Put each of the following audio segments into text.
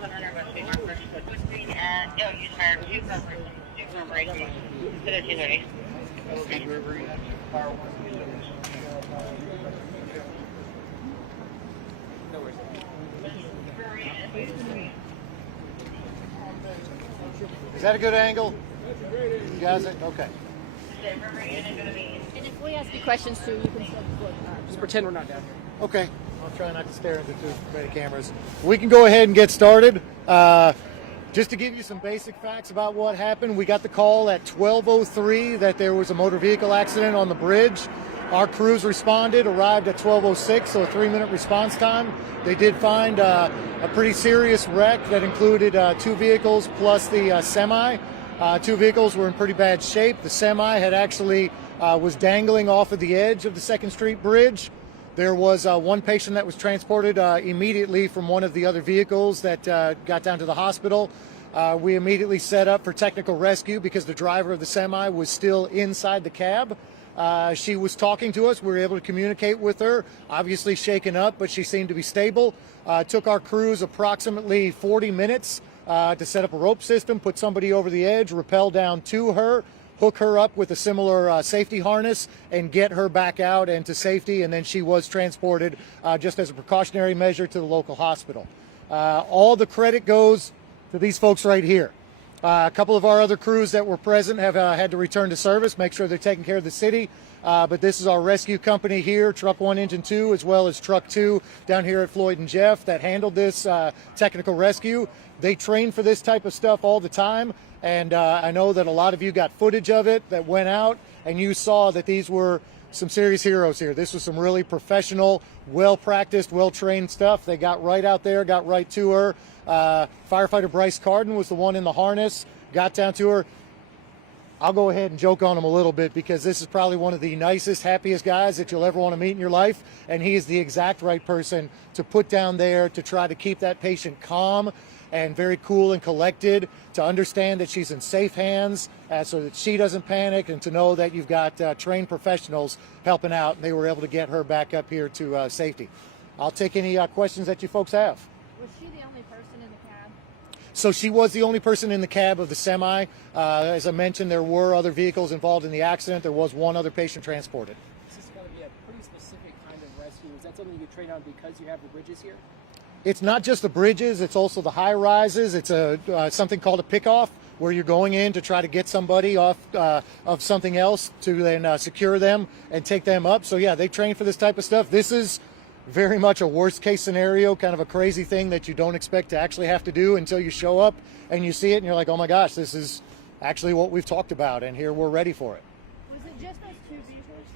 Is that a good angle? You guys, okay. And if we ask you questions too, you can still Just pretend we're not down here. Okay. I'll try not to stare into too many cameras. We can go ahead and get started. Just to give you some basic facts about what happened, we got the call at 12:03 that there was a motor vehicle accident on the bridge. Our crews responded, arrived at 12:06, so a 3-minute response time. They did find a pretty serious wreck that included 2 vehicles plus the semi. 2 vehicles were in pretty bad shape. The semi had actually was dangling off of the edge of the 2nd Street Bridge. There was one patient that was transported immediately from one of the other vehicles that got down to the hospital. We immediately set up for technical rescue because the driver of the semi was still inside the cab. She was talking to us. We were able to communicate with her, obviously shaken up, but she seemed to be stable. Took our crews approximately 40 minutes to set up a rope system, put somebody over the edge, rappel down to her, hook her up with a similar safety harness, and get her back out and to safety. And then she was transported just as a precautionary measure to the local hospital. All the credit goes to these folks right here. A couple of our other crews that were present have had to return to service, make sure they're taking care of the city. But this is our rescue company here, Truck 1, Engine 2, as well as Truck 2 down here at Floyd and Jeff that handled this technical rescue. They train for this type of stuff all the time. And I know that a lot of you got footage of it that went out, and you saw that these were some serious heroes here. This was some really professional, well-practiced, well-trained stuff. They got right out there, got right to her. Firefighter Bryce Carden was the one in the harness, got down to her. I'll go ahead and joke on him a little bit because this is probably one of the nicest, happiest guys that you'll ever want to meet in your life, and he is the exact right person to put down there to try to keep that patient calm and very cool and collected, to understand that she's in safe hands so that she doesn't panic, and to know that you've got trained professionals helping out, and they were able to get her back up here to safety. I'll take any questions that you folks have. Was she the only person in the cab? So she was the only person in the cab of the semi. As I mentioned, there were other vehicles involved in the accident. There was one other patient transported. This is going to be a pretty specific kind of rescue. Is that something you train on because you have the bridges here? It's not just the bridges, it's also the high rises. It's something called a pick-off, where you're going in to try to get somebody off of something else to then secure them and take them up. So yeah, they train for this type of stuff. This is very much a worst case scenario, kind of a crazy thing that you don't expect to actually have to do until you show up and you see it and you're like, oh my gosh, this is actually what we've talked about, and here we're ready for it. Was it just those 2 vehicles?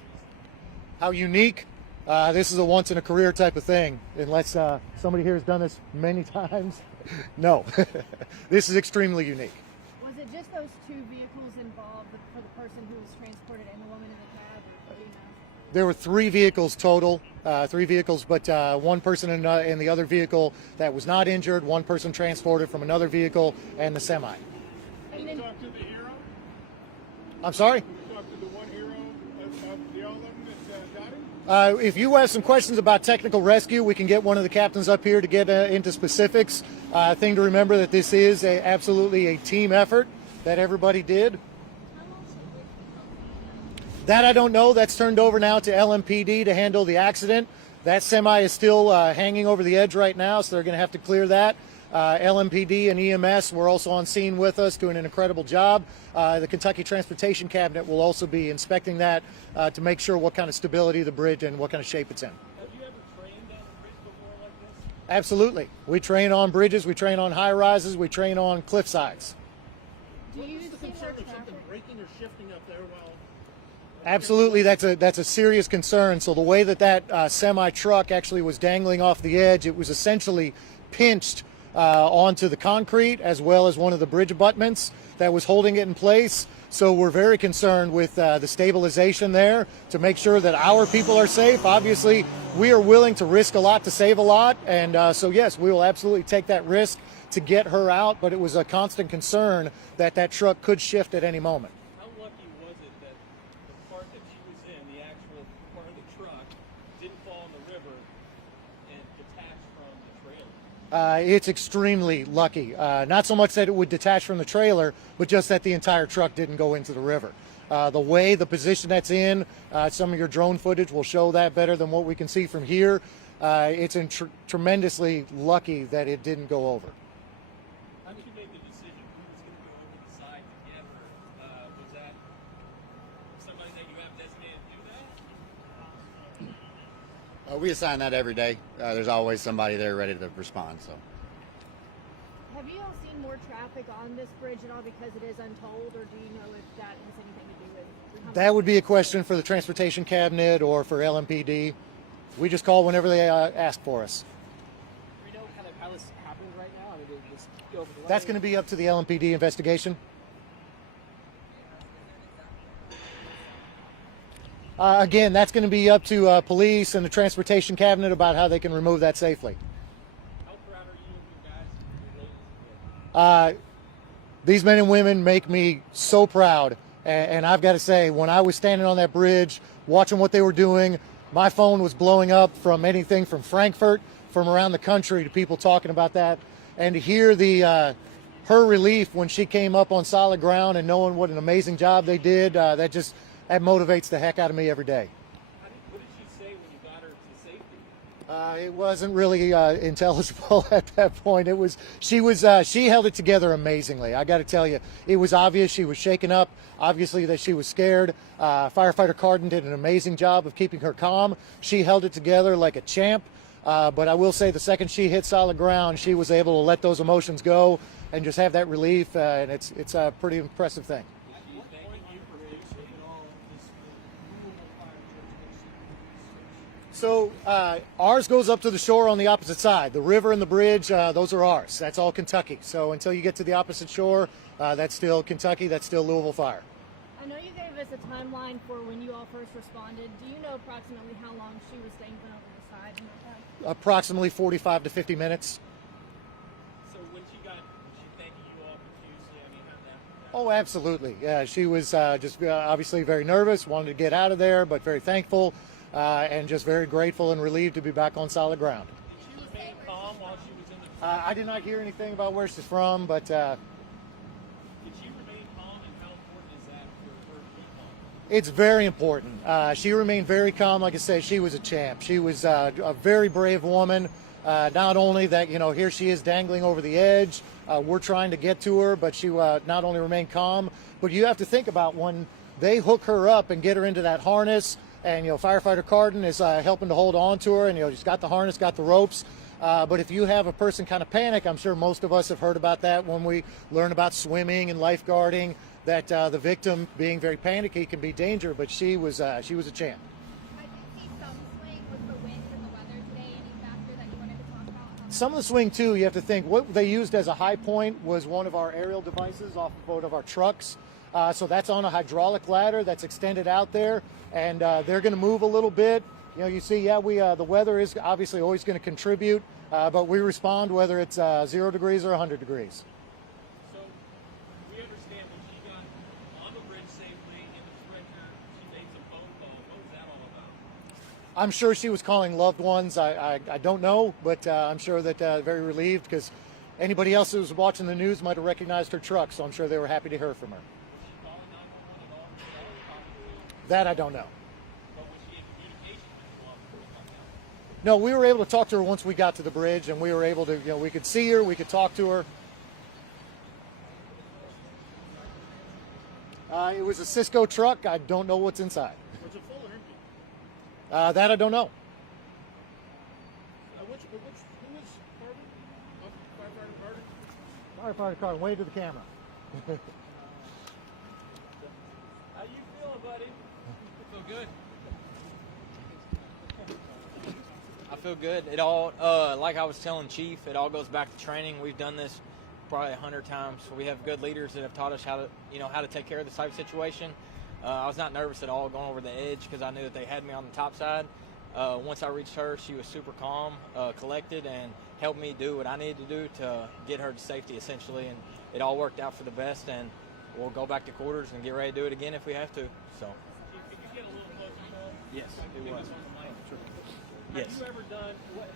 How unique? This is a once in a career type of thing, unless somebody here has done this many times. No, this is extremely unique. Was it just those 2 vehicles involved for the person who was transported and the woman in the cab? Or, you know? There were 3 vehicles total, 3 vehicles, but one person in the other vehicle that was not injured, one person transported from another vehicle, and the semi. Can you talk to the hero? I'm sorry? Can you talk to the one hero of the all of them that's died? If you have some questions about technical rescue, we can get one of the captains up here to get into specifics. Thing to remember that this is absolutely a team effort that everybody did. That I don't know. That's turned over now to LMPD to handle the accident. That semi is still hanging over the edge right now, so they're going to have to clear that. LMPD and EMS were also on scene with us, doing an incredible job. The Kentucky Transportation Cabinet will also be inspecting that to make sure what kind of stability of the bridge and what kind of shape it's in. Have you ever trained on a bridge before like this? Absolutely. We train on bridges, we train on high rises, we train on cliff sides. Do you What's the see concern her of something traffic? breaking or shifting up there while... Absolutely, that's a serious concern. So the way that semi truck actually was dangling off the edge, it was essentially pinched onto the concrete as well as one of the bridge abutments that was holding it in place. So we're very concerned with the stabilization there to make sure that our people are safe. Obviously, we are willing to risk a lot to save a lot, and so yes, we will absolutely take that risk to get her out, but it was a constant concern that that truck could shift at any moment. How lucky was it that the part that she was in, the actual part of the truck, didn't fall in the river and detach from the It's extremely lucky. Not so much that it would detach from the trailer, but just that the entire truck didn't go into the river. The position that's in, some of your drone footage will show that better than what we can see from here. It's tremendously lucky that it didn't go over. How did you make the decision who was going to go over the side to get her? Was that somebody that you have designated to do that? We assign that every day. There's always somebody there ready to respond. So. Have you all seen more traffic on this bridge at all because it is untold, or do you know if that has anything to do with? That would be a question for the Transportation Cabinet or for LMPD. We just call whenever they ask for us. Do you know kind of how this happened right now? I mean, did it just go over the line? That's going to be up to the LMPD investigation. Again, that's going to be up to police and the Transportation Cabinet about how they can remove that safely. How proud are you of the guys related to this? These men and women make me so proud. And I've got to say, when I was standing on that bridge, watching what they were doing, my phone was blowing up from anything from Frankfurt, from around the country, to people talking about that. And to hear her relief when she came up on solid ground and knowing what an amazing job they did, that motivates the heck out of me every day. What did she say when you got her to safety? It wasn't really intelligible at that point. She held it together amazingly. I got to tell you, it was obvious she was shaken up. Obviously that she was scared. Firefighter Carden did an amazing job of keeping her calm. She held it together like a champ. But I will say, the second she hit solid ground, she was able to let those emotions go and just have that relief. And it's a pretty impressive thing. So ours goes up to the shore on the opposite side. The river and the bridge, those are ours. That's all Kentucky. So until you get to the opposite shore, that's still Kentucky. That's still Louisville Fire. I know you gave us a timeline for when you all first responded. Do you know approximately how long she was dangling over the side? Approximately 45 to 50 minutes. So when she thanking you all profusely? I mean, how that? Oh, absolutely. Yeah, she was just obviously very nervous, wanted to get out of there, but very thankful. And just very grateful and relieved to be back on solid ground. Did she remain calm while she was in the? I did not hear anything about where she's from, but Did she remain calm, and how important is that for her to be calm? it's very important. She remained very calm. Like I said, she was a champ. She was a very brave woman. Not only that, here she is dangling over the edge. We're trying to get to her, but she not only remained calm, but you have to think about when they hook her up and get her into that harness. And, Firefighter Carden is helping to hold on to her, and, she's got the harness, got the ropes. But if you have a person kind of panic, I'm sure most of us have heard about that when we learn about swimming and lifeguarding, that the victim being very panicky can be danger, but she was a champ. I did see some swing with the wind and the weather today. Any factor that you wanted to talk about? Some of the swing, too, you have to think, what they used as a high point was one of our aerial devices off of one of our trucks. So that's on a hydraulic ladder that's extended out there, and they're going to move a little bit. You see, the weather is obviously always going to contribute, but we respond whether it's 0 degrees or 100 degrees. So we understand when she got on the bridge safely in the Sprinter, she made some phone calls. What was that all about? I'm sure she was calling loved ones. I don't know, but I'm sure that very relieved, because anybody else who was watching the news might have recognized her truck, so I'm sure they were happy to hear from her. That I don't know. But was she in communication with you all before you got down? No, we were able to talk to her once we got to the bridge, and we were able to, we could see her, we could talk to her. It was a Cisco truck. I don't know what's inside. Was it full or empty? That I don't know. Who was Carden? Firefighter Carden? Firefighter Carden, wave to the camera. How you feeling, buddy? Feel good. I feel good. It all, like I was telling Chief, it all goes back to training. We've done this probably 100 times. We have good leaders that have taught us how to take care of this type of situation. I was not nervous at all going over the edge because I knew that they had me on the top side. Once I reached her, she was super calm, collected, and helped me do what I needed to do to get her to safety, essentially. And it all worked out for the best, and we'll go back to quarters and get ready to do it again if we have to. So. Could you get a little closer, Paul? Yes, it was. Have Yes. you ever done what?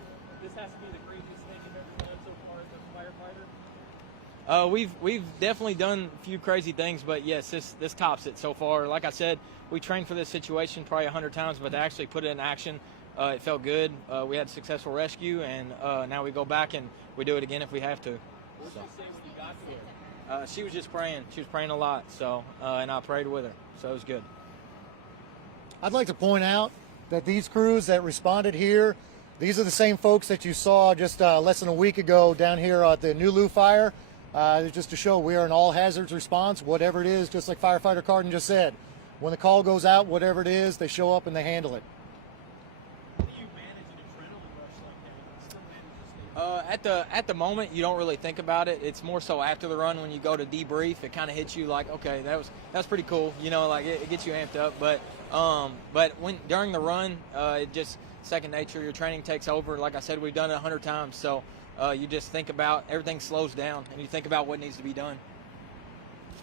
This has to be the craziest thing you've ever done so firefighter? We've definitely done a few crazy things, but yes, this tops it so far. Like I said, we trained for this situation probably 100 times, but to actually put it in action, it felt good. We had a successful rescue, and now we go back and we do it again if we have to. What did you say when you got to her? She was just praying. She was praying a lot, so and I prayed with her, so it was good. I'd like to point out that these crews that responded here, these are the same folks that you saw just less than a week ago down here at the Nulu fire. Just to show we are an all hazards response, whatever it is, just like firefighter Carden just said. When the call goes out, whatever it is, they show up and they handle it. How do you manage an adrenaline rush like that? You still manage to stay At the moment, you don't really think about it. It's more so after the run when you go to debrief, it kind of hits you like, okay, that's pretty cool. You know, like it gets you amped up. But when during the run, it just second nature. Your training takes over. Like I said, we've done it 100 times, so you just think about everything slows down and you think about what needs to be done.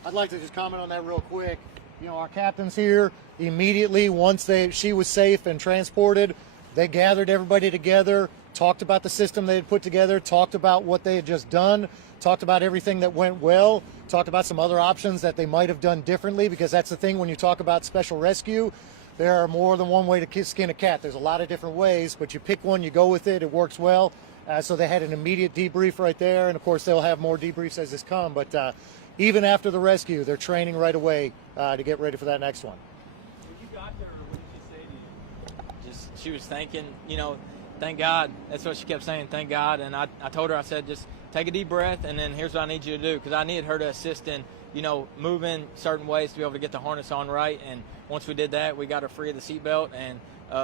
I'd like to just comment on that real quick. You know, our captains here immediately once she was safe and transported, they gathered everybody together, talked about the system they had put together, talked about what they had just done, talked about everything that went well, talked about some other options that they might have done differently, because that's the thing when you talk about special rescue. There are more than one way to skin a cat. There's a lot of different ways, but you pick one, you go with it, it works well. So they had an immediate debrief right there, and of course they'll have more debriefs as this come. But even after the rescue, they're training right away to get ready for that next one. When you got there, what did she say to you? Just she was thanking, thank God. That's what she kept saying, thank God. And I told her, I said, just take a deep breath, and then here's what I need you to do, because I needed her to assist in, moving certain ways to be able to get the harness on right. And once we did that, we got her free of the seatbelt, and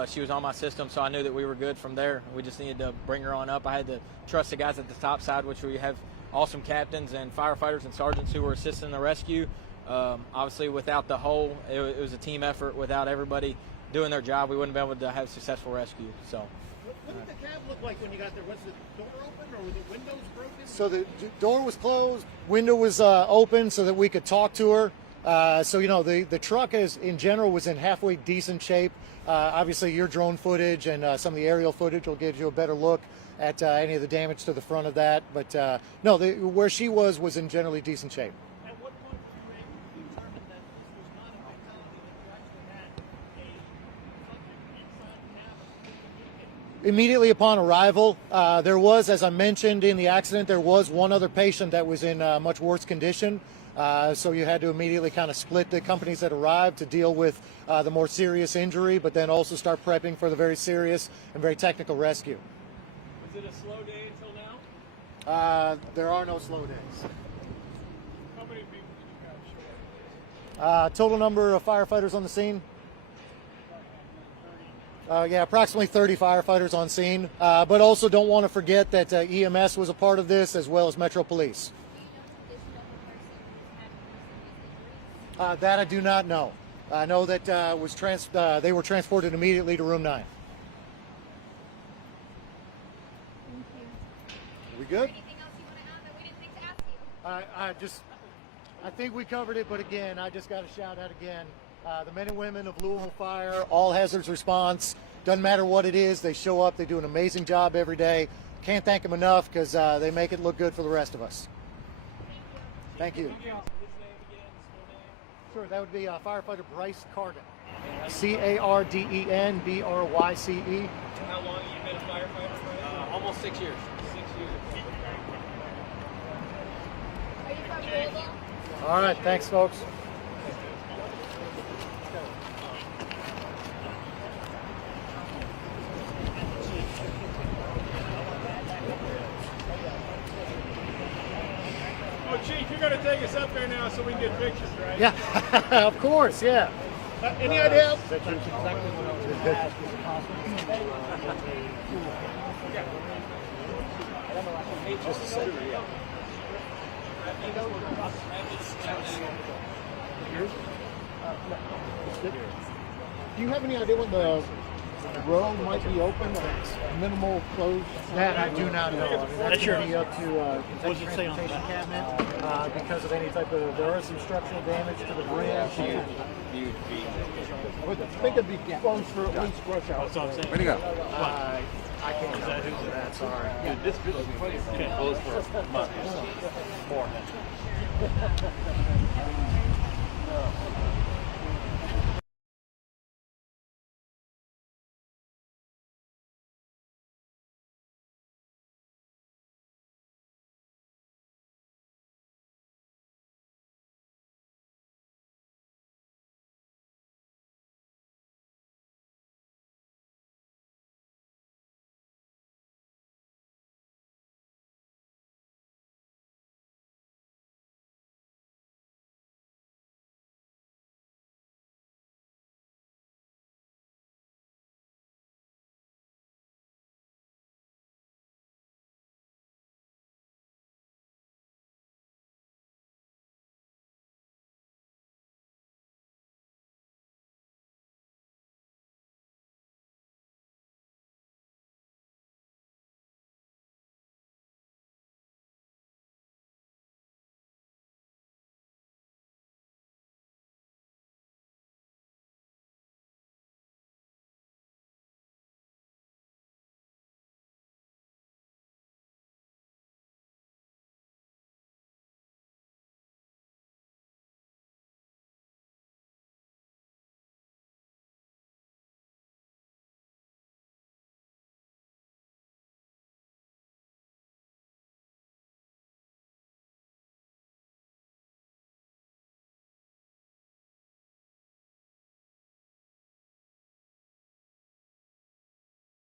she was on my system, so I knew that we were good from there. We just needed to bring her on up. I had to trust the guys at the top side, which we have awesome captains and firefighters and sergeants who were assisting the rescue. Obviously, without the whole, it was a team effort. Without everybody doing their job, we wouldn't be able to have a successful rescue. So, What did the cab look like when you got there? Was the door open or were the windows broken? So the door was closed, window was open so that we could talk to her. The truck in general was in halfway decent shape. Obviously, your drone footage and some of the aerial footage will give you a better look at any of the damage to the front of that. But where she was in generally decent shape. At what point were you able to determine that this was not a fatality, that you actually had a subject inside the cab? Immediately upon arrival, there was, as I mentioned in the accident, there was one other patient that was in much worse condition. So you had to immediately kind of split the companies that arrived to deal with the more serious injury, but then also start prepping for the very serious and very technical rescue. Was it a slow day until now? There are no slow days. How many people did you guys show up? Total number of firefighters on the scene? Approximately 30 firefighters on scene. But also don't want to forget that EMS was a part of this, as well as Metro Police. That I do not know. I know that they were transported immediately to room 9. Thank you. Are we good? Anything else you want to add that we didn't think to ask you? I think we covered it, but again, I just got to shout out again. The men and women of Louisville Fire, all hazards response, doesn't matter what it is, they show up, they do an amazing job every day. Can't thank them enough because they make it look good for the rest of us. Thank you. Sure, that would be firefighter Bryce Carden. CARDEN BRYCE. How long have you been a firefighter? almost 6 years. 6 years. Are you from Louisville? All right, thanks, folks. Oh, Chief, you're going to take us up there now so we can get pictures, right? Yeah, of course, yeah. Any idea? Just a second. Do you have any idea when the road might be open or minimal closed? That I do not know. I mean, that should be up to Kentucky Transportation Cabinet because of any type of, there is some structural damage to the bridge. I would think it'd be closed for at least rush hour. Where'd he go? I can't tell who's that. Sorry. Dude, this goes for a month. 400.